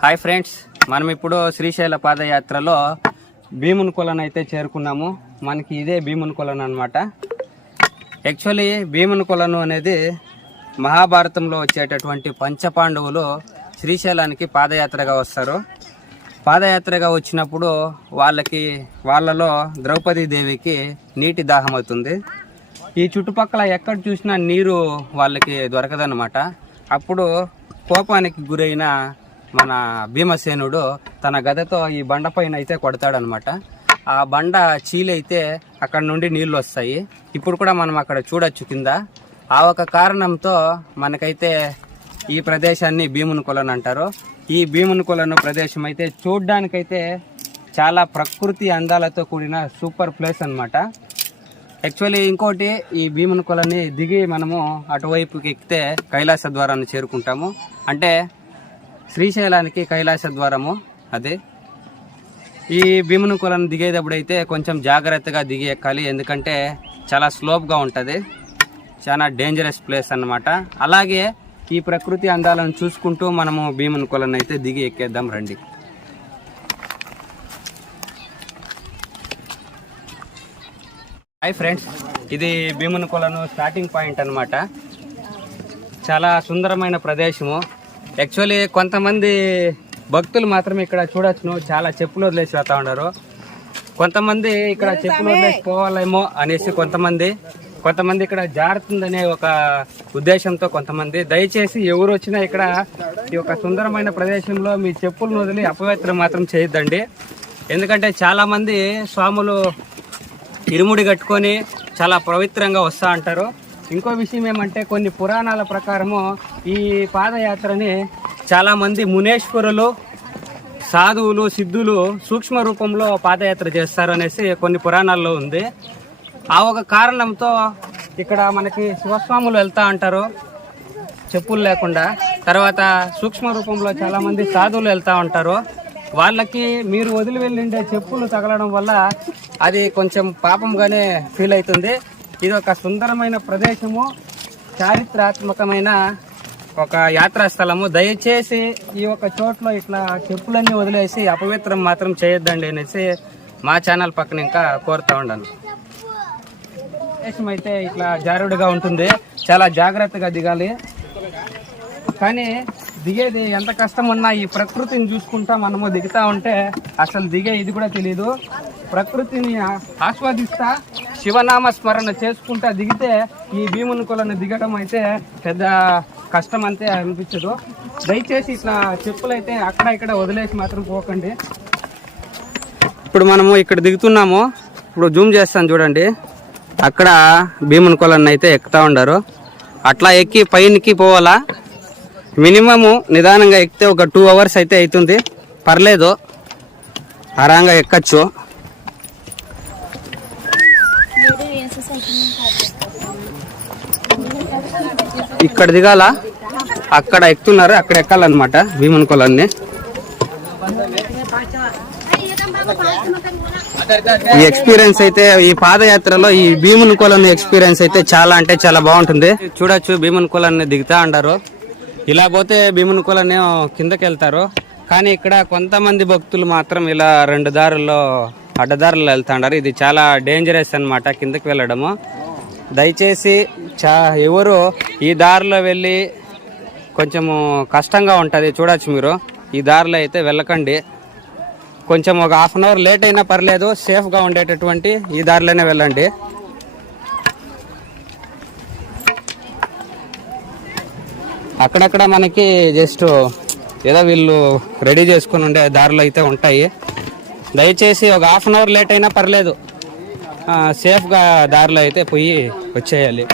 Hi friends మనం ఇప్పుడు శ్రీశైల పాదయాత్రలో భీముని కొలను అయితే చేరుకున్నాము. మనకి ఇదే భీముని కొలను అనమాట యాక్చువల్లీ భీముని కొలను అనేది మహాభారతంలో వచ్చేటటువంటి పంచపాండవులు శ్రీశైలానికి పాదయాత్రగా వస్తారు. పాదయాత్రగా వచ్చినప్పుడు వాళ్ళకి వాళ్ళలో ద్రౌపదీ దేవికి నీటి దాహం అవుతుంది. ఈ చుట్టుపక్కల ఎక్కడ చూసినా నీరు వాళ్ళకి దొరకదనమాట అప్పుడు కోపానికి గురైన మన భీమసేనుడు తన గదతో ఈ బండ పైన అయితే కొడతాడనమాట. ఆ బండ చీలైతే అక్కడ నుండి నీళ్ళు వస్తాయి ఇప్పుడు కూడా మనం అక్కడ చూడొచ్చు కింద. ఆ ఒక కారణంతో మనకైతే ఈ ప్రదేశాన్ని భీముని కొలను అంటారు. ఈ భీముని కొలను ప్రదేశం అయితే చూడ్డానికైతే చాలా ప్రకృతి అందాలతో కూడిన సూపర్ ప్లేస్ అనమాట యాక్చువల్లీ ఇంకోటి ఈ భీముని కొలని దిగి మనము అటువైపుకి ఎక్కితే కైలాస ద్వారాన్ని చేరుకుంటాము. అంటే శ్రీశైలానికి కైలాస ద్వారము అదే. ఈ భీముని కొలను దిగేటప్పుడు అయితే కొంచెం జాగ్రత్తగా దిగి ఎక్కాలి ఎందుకంటే చాలా స్లోప్గా ఉంటుంది. చాలా డేంజరస్ ప్లేస్ అన్నమాట. అలాగే ఈ ప్రకృతి అందాలను చూసుకుంటూ మనము భీముని కొలను అయితే దిగి ఎక్కేద్దాం రండి. హాయ్ ఫ్రెండ్స్ ఇది భీముని కొలను స్టార్టింగ్ పాయింట్ అన్నమాట. చాలా సుందరమైన ప్రదేశము. యాక్చువల్లీ కొంతమంది భక్తులు మాత్రం ఇక్కడ చూడొచ్చును. చాలా చెప్పులు వదిలేసి వస్తూ ఉన్నారు. కొంతమంది ఇక్కడ చెప్పులు వదిలేసి పోవాలేమో అనేసి కొంతమంది. కొంతమంది ఇక్కడ జారుతుందనే ఒక ఉద్దేశంతో కొంతమంది. దయచేసి ఎవరు వచ్చినా ఇక్కడ ఈ యొక్క సుందరమైన ప్రదేశంలో మీ చెప్పులను వదిలి అపవిత్రం మాత్రం చేయొద్దండి. ఎందుకంటే చాలా మంది స్వాములు ఇరుముడి కట్టుకొని చాలా పవిత్రంగా వస్తూ అంటారు. ఇంకో విషయం ఏమంటే కొన్ని పురాణాల ప్రకారము ఈ పాదయాత్రని చాలామంది మునేశ్వరులు సాధువులు సిద్ధులు సూక్ష్మ రూపంలో పాదయాత్ర చేస్తారు అనేసి కొన్ని పురాణాల్లో ఉంది. ఆ ఒక కారణంతో ఇక్కడ మనకి శివస్వాములు వెళ్తా అంటారు చెప్పులు లేకుండా. తర్వాత సూక్ష్మ రూపంలో చాలామంది సాధువులు వెళ్తూ ఉంటారు. వాళ్ళకి మీరు వదిలి వెళ్ళిండే చెప్పులు తగలడం వల్ల అది కొంచెం పాపంగానే ఫీల్ అవుతుంది. ఇది ఒక సుందరమైన ప్రదేశము. చారిత్రాత్మకమైన ఒక యాత్రా స్థలము. దయచేసి ఈ యొక్క చోట్లో ఇట్లా చెప్పులన్నీ వదిలేసి అపవిత్రం మాత్రం చేయొద్దండి అనేసి మా ఛానల్ పక్కన ఇంకా కోరుతూ ఉన్నాను ప్రదేశం అయితే ఇట్లా జారుడుగా ఉంటుంది. చాలా జాగ్రత్తగా దిగాలి. కానీ దిగేది ఎంత కష్టం ఉన్నా ఈ ప్రకృతిని చూసుకుంటా మనము దిగుతా ఉంటే అసలు దిగే ఇది కూడా తెలియదు ప్రకృతిని ఆస్వాదిస్తా శివనామ స్మరణ చేసుకుంటా దిగితే ఈ భీముని కొలను దిగడం అయితే పెద్ద కష్టం అంతే అనిపించదు. దయచేసి ఇట్లా చెప్పులైతే అక్కడ ఇక్కడ వదిలేసి మాత్రం పోకండి. ఇప్పుడు మనము ఇక్కడ దిగుతున్నాము. ఇప్పుడు జూమ్ చేస్తాను చూడండి. అక్కడ భీముని కొలను అయితే ఎక్కుతా ఉండారు. అట్లా ఎక్కి పైనకి పోవాలా? మినిమము నిదానంగా ఎక్కితే ఒక టూ అవర్స్ అయితే అవుతుంది. పర్లేదు. ఆరాంగా ఎక్కచ్చు. ఇక్కడ దిగాల. అక్కడ ఎక్కుతున్నారు అక్కడ ఎక్కాలన్నమాట భీముని కొలన్ని ఈ ఎక్స్పీరియన్స్ అయితే ఈ పాదయాత్రలో ఈ భీముని కొలను ఎక్స్పీరియన్స్ అయితే చాలా అంటే చాలా బాగుంటుంది. చూడొచ్చు భీముని కొలన్ని దిగుతా అంటారు ఇలా పోతే భీముని కొలని కిందకి వెళ్తారు కానీ ఇక్కడ కొంతమంది భక్తులు మాత్రం ఇలా రెండు దారుల్లో అడ్డదారుల్లో వెళ్తాండారు. ఇది చాలా డేంజరస్ అన్నమాట కిందకి వెళ్ళడము. దయచేసి చా ఎవరు ఈ దారిలో వెళ్ళి కొంచెము కష్టంగా ఉంటుంది చూడొచ్చు మీరు. ఈ దారిలో అయితే వెళ్ళకండి. కొంచెం ఒక హాఫ్ అన్ అవర్ లేట్ అయినా పర్లేదు సేఫ్గా ఉండేటటువంటి ఈ దారిలోనే వెళ్ళండి. అక్కడక్కడ మనకి జస్ట్ ఏదో వీళ్ళు రెడీ చేసుకుని ఉండే దారిలో అయితే ఉంటాయి. దయచేసి ఒక హాఫ్ అన్ అవర్ లేట్ అయినా పర్లేదు. సేఫ్గా దారిలో అయితే పోయి వచ్చేయాలి.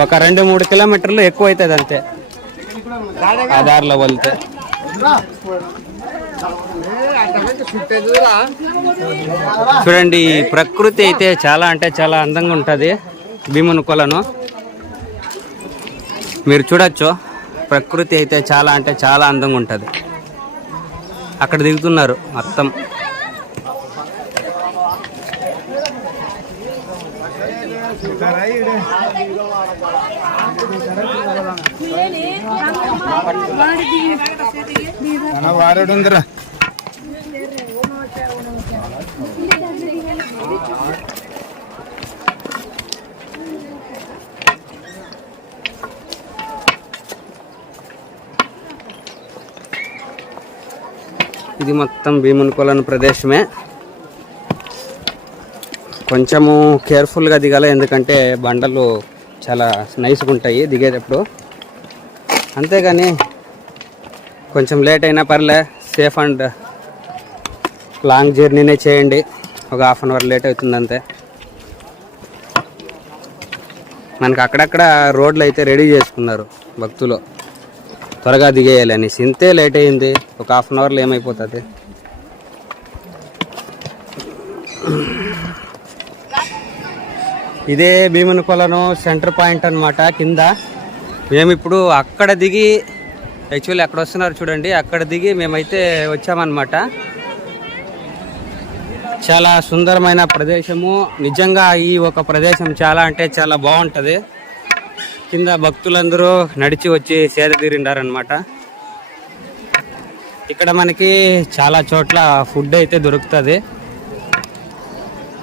ఒక రెండు మూడు కిలోమీటర్లు ఎక్కువ అవుతుంది అంతే. ఆ దారిలో వెళ్తే. చూడండి ప్రకృతి అయితే చాలా అంటే చాలా అందంగా ఉంటుంది. భీముని కొలను. మీరు చూడొచ్చు ప్రకృతి అయితే చాలా అంటే చాలా అందంగా ఉంటుంది. అక్కడ దిగుతున్నారు మొత్తం. మన వారడుందిరా ఇది మొత్తం భీమునుకోలని ప్రదేశమే. కొంచెము కేర్ఫుల్గా దిగాలి ఎందుకంటే బండలు చాలా నైస్గా ఉంటాయి దిగేటప్పుడు. అంతేగాని కొంచెం లేట్ అయినా పర్లే సేఫ్ అండ్ లాంగ్ జర్నీనే చేయండి. ఒక హాఫ్ అన్ అవర్ లేట్ అవుతుంది అంతే. మనకి అక్కడక్కడ రోడ్లు అయితే రెడీ చేసుకున్నారు భక్తులు. త్వరగా దిగేయాలి అనేసి. ఇంతే లేట్ అయింది. ఒక హాఫ్ అన్ అవర్లో ఏమైపోతుంది? ఇదే భీముని కొలను సెంటర్ పాయింట్ అనమాట కింద మేము ఇప్పుడు అక్కడ దిగి యాక్చువల్లీ అక్కడ వస్తున్నారు చూడండి అక్కడ దిగి మేమైతే వచ్చామన్నమాట. చాలా సుందరమైన ప్రదేశము. నిజంగా ఈ ఒక ప్రదేశం చాలా అంటే చాలా బాగుంటుంది. కింద భక్తులందరూ నడిచి వచ్చి సేద తీరిండారనమాట ఇక్కడ మనకి చాలా చోట్ల ఫుడ్ అయితే దొరుకుతుంది.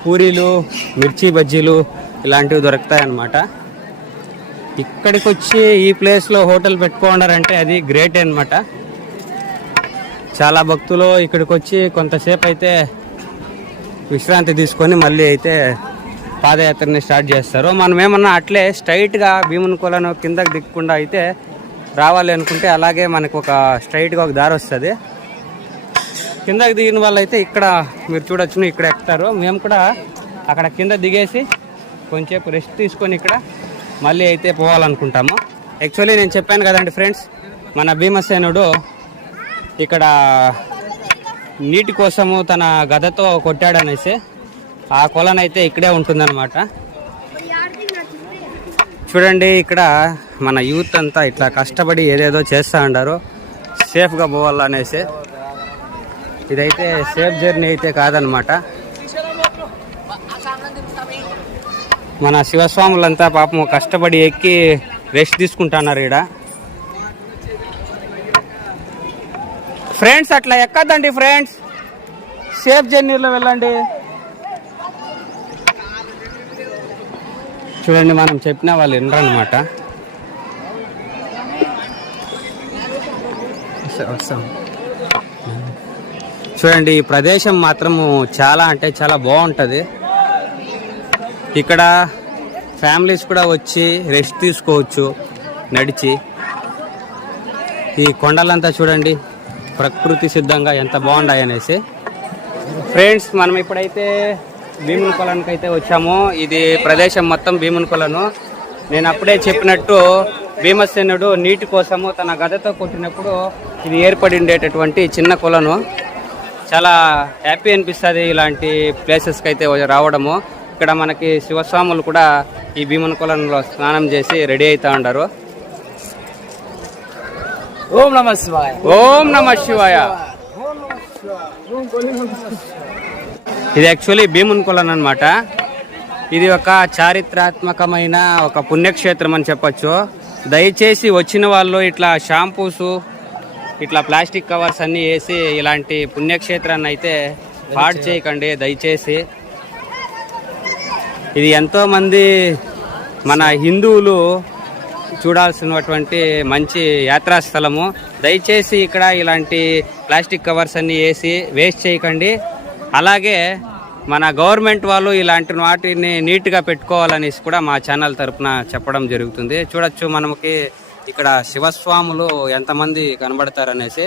పూరీలు మిర్చి బజ్జీలు ఇలాంటివి దొరుకుతాయి అన్నమాట ఇక్కడికి వచ్చి ఈ ప్లేస్లో హోటల్ పెట్టుకోండారంటే అది గ్రేట్ అనమాట చాలా భక్తులు ఇక్కడికి వచ్చి కొంతసేపు అయితే విశ్రాంతి తీసుకొని మళ్ళీ అయితే పాదయాత్రని స్టార్ట్ చేస్తారు. మనం ఏమన్నా అట్లే స్ట్రైట్గా భీముని కొలను కిందకి దిక్కకుండా అయితే రావాలి అనుకుంటే అలాగే మనకు ఒక స్ట్రైట్గా ఒక దారి వస్తుంది. కిందకి దిగిన వాళ్ళు అయితే ఇక్కడ మీరు చూడొచ్చును ఇక్కడ ఎక్కుతారు. మేము కూడా అక్కడ కింద దిగేసి కొంచెంసేపు రెస్ట్ తీసుకొని ఇక్కడ మళ్ళీ అయితే పోవాలనుకుంటాము. యాక్చువల్లీ నేను చెప్పాను కదండి ఫ్రెండ్స్ మన భీమసేనుడు ఇక్కడ నీటి కోసము తన గదతో కొట్టాడనేసి ఆ కొలనైతే ఇక్కడే ఉంటుందన్నమాట. చూడండి ఇక్కడ మన యూత్ అంతా ఇట్లా కష్టపడి ఏదేదో చేస్తూ ఉండారు సేఫ్గా పోవాలనేసి. ఇదైతే సేఫ్ జర్నీ అయితే కాదనమాట మన శివస్వాములంతా పాపం కష్టపడి ఎక్కి రెస్ట్ తీసుకుంటున్నారు ఇక్కడ ఫ్రెండ్స్ అట్లా ఎక్కదండి ఫ్రెండ్స్? సేఫ్ జర్నీలో వెళ్ళండి. చూడండి మనం చెప్పిన వాళ్ళు వినరు చూడండి ఈ ప్రదేశం మాత్రము చాలా అంటే చాలా బాగుంటుంది. ఇక్కడ ఫ్యామిలీస్ కూడా వచ్చి రెస్ట్ తీసుకోవచ్చు నడిచి. ఈ కొండలంతా చూడండి ప్రకృతి సిద్ధంగా ఎంత బాగున్నాయి అనేసి. ఫ్రెండ్స్ మనం ఇప్పుడైతే భీముని కొలానికి అయితే వచ్చాము. ఇది ప్రదేశం మొత్తం భీముని కొలను. నేను అప్పుడే చెప్పినట్టు భీమసేనుడు నీటి కోసము తన గదతో కొట్టినప్పుడు ఇది ఏర్పడి ఉండేటటువంటి చిన్న కొలను. చాలా హ్యాపీ అనిపిస్తుంది ఇలాంటి ప్లేసెస్కి అయితే రావడము. ఇక్కడ మనకి శివస్వాములు కూడా ఈ భీముని కొలంలో స్నానం చేసి రెడీ అవుతా ఉంటారు ఓం నమ శివాయ. ఓం నమ శివాయ. ఇది యాక్చువల్లీ భీముని కొలను అనమాట ఇది ఒక చారిత్రాత్మకమైన ఒక పుణ్యక్షేత్రం అని చెప్పొచ్చు. దయచేసి వచ్చిన వాళ్ళు ఇట్లా షాంపూస్ ఇట్లా ప్లాస్టిక్ కవర్స్ అన్నీ వేసి ఇలాంటి పుణ్యక్షేత్రాన్ని అయితే పాడు చేయకండి దయచేసి. ఇది ఎంతోమంది మన హిందువులు చూడాల్సినటువంటి మంచి యాత్రా స్థలము. దయచేసి ఇక్కడ ఇలాంటి ప్లాస్టిక్ కవర్స్ అన్ని వేసి వేస్ట్ చేయకండి. అలాగే మన గవర్నమెంట్ వాళ్ళు ఇలాంటి వాటిని నీట్గా పెట్టుకోవాలనేసి కూడా మా ఛానల్ తరఫున చెప్పడం జరుగుతుంది. చూడొచ్చు మనకి ఇక్కడ శివస్వాములు ఎంతమంది కనబడతారనేసి.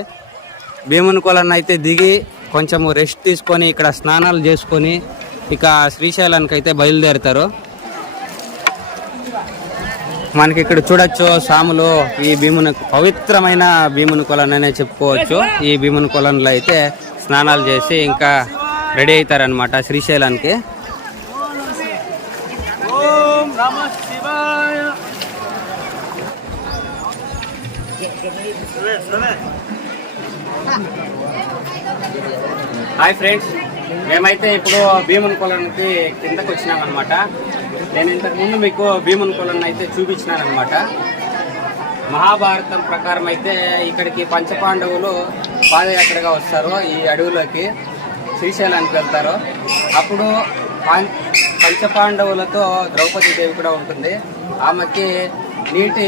భీముని కొలను అయితే దిగి కొంచెము రెస్ట్ తీసుకొని ఇక్కడ స్నానాలు చేసుకొని ఇక శ్రీశైలానికి అయితే బయలుదేరుతారు. మనకి ఇక్కడ చూడొచ్చు సాములు ఈ భీముని పవిత్రమైన భీముని కొలననే చెప్పుకోవచ్చు. ఈ భీముని కొలంలో అయితే స్నానాలు చేసి ఇంకా రెడీ అవుతారనమాట శ్రీశైలానికి. ఓం నమ శివాయ. Hi friends. మేమైతే ఇప్పుడు భీమన్ కొలనికి కిందకు వచ్చినాం అనమాట నేను ఇంతకుముందు మీకు భీమన్ కొలను అయితే చూపించినానమాట మహాభారతం ప్రకారం అయితే ఇక్కడికి పంచపాండవులు పాదయాత్రగా వస్తారు ఈ అడవిలోకి శ్రీశైలానికి వెళ్తారు. అప్పుడు పంచపాండవులతో ద్రౌపది దేవి కూడా ఉంటుంది. ఆమెకి నీటి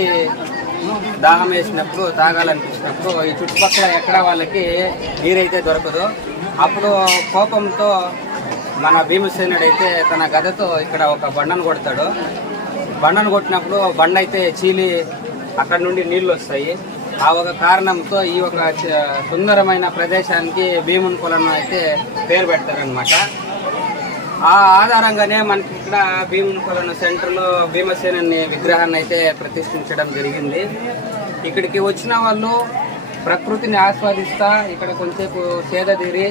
దాహం వేసినప్పుడు తాగాలనిపించినప్పుడు ఈ చుట్టుపక్కల ఎక్కడ వాళ్ళకి నీరైతే దొరకదు. అప్పుడు కోపంతో మన భీమసేనుడు అయితే తన గదతో ఇక్కడ ఒక బండను కొడతాడు. బండను కొట్టినప్పుడు బండ అయితే చీలి అక్కడ నుండి నీళ్ళు వస్తాయి. ఆ ఒక కారణంతో ఈ ఒక చ- సుందరమైన ప్రదేశానికి భీముని కొలను అయితే పేరు పెడతారనమాట ఆ ఆధారంగానే మనకి ఇక్కడ భీముని కొలను సెంటర్లో భీమసేనుని విగ్రహాన్ని అయితే ప్రతిష్ఠించడం జరిగింది. ఇక్కడికి వచ్చిన వాళ్ళు ప్రకృతిని ఆస్వాదిస్తా ఇక్కడ కొంచెంసేపు సేద తీరి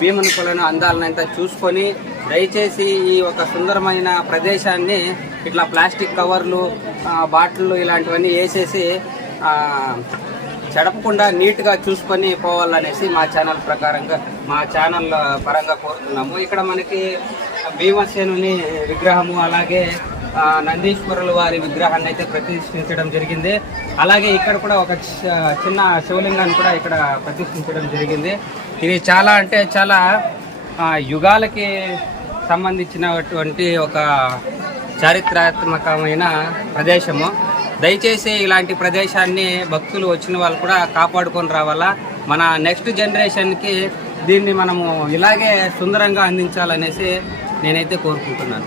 భీముని అందాలను అందాలనంతా చూసుకొని దయచేసి ఈ ఒక సుందరమైన ప్రదేశాన్ని ఇట్లా ప్లాస్టిక్ కవర్లు బాటిల్లు బాటిళ్ళు ఇలాంటివన్నీ వేసేసి చెడపకుండా నీట్గా చూసుకొని పోవాలనేసి మా ఛానల్ ప్రకారంగా మా ఛానల్ పరంగా కోరుతున్నాము. ఇక్కడ మనకి భీమసేనుని విగ్రహము అలాగే నందీశ్వరుల వారి విగ్రహాన్ని అయితే ప్రతిష్ఠించడం జరిగింది. అలాగే ఇక్కడ కూడా ఒక చిన్న శివలింగాన్ని కూడా ఇక్కడ ప్రతిష్ఠించడం జరిగింది. ఇది చాలా అంటే చాలా యుగాలకి సంబంధించినటువంటి ఒక చారిత్రాత్మకమైన ప్రదేశము. దయచేసి ఇలాంటి ప్రదేశాన్ని భక్తులు వచ్చిన వాళ్ళు కూడా కాపాడుకొని రావాలా? మన నెక్స్ట్ జనరేషన్కి దీన్ని మనము ఇలాగే సుందరంగా అందించాలనేసి నేనైతే కోరుకుంటున్నాను.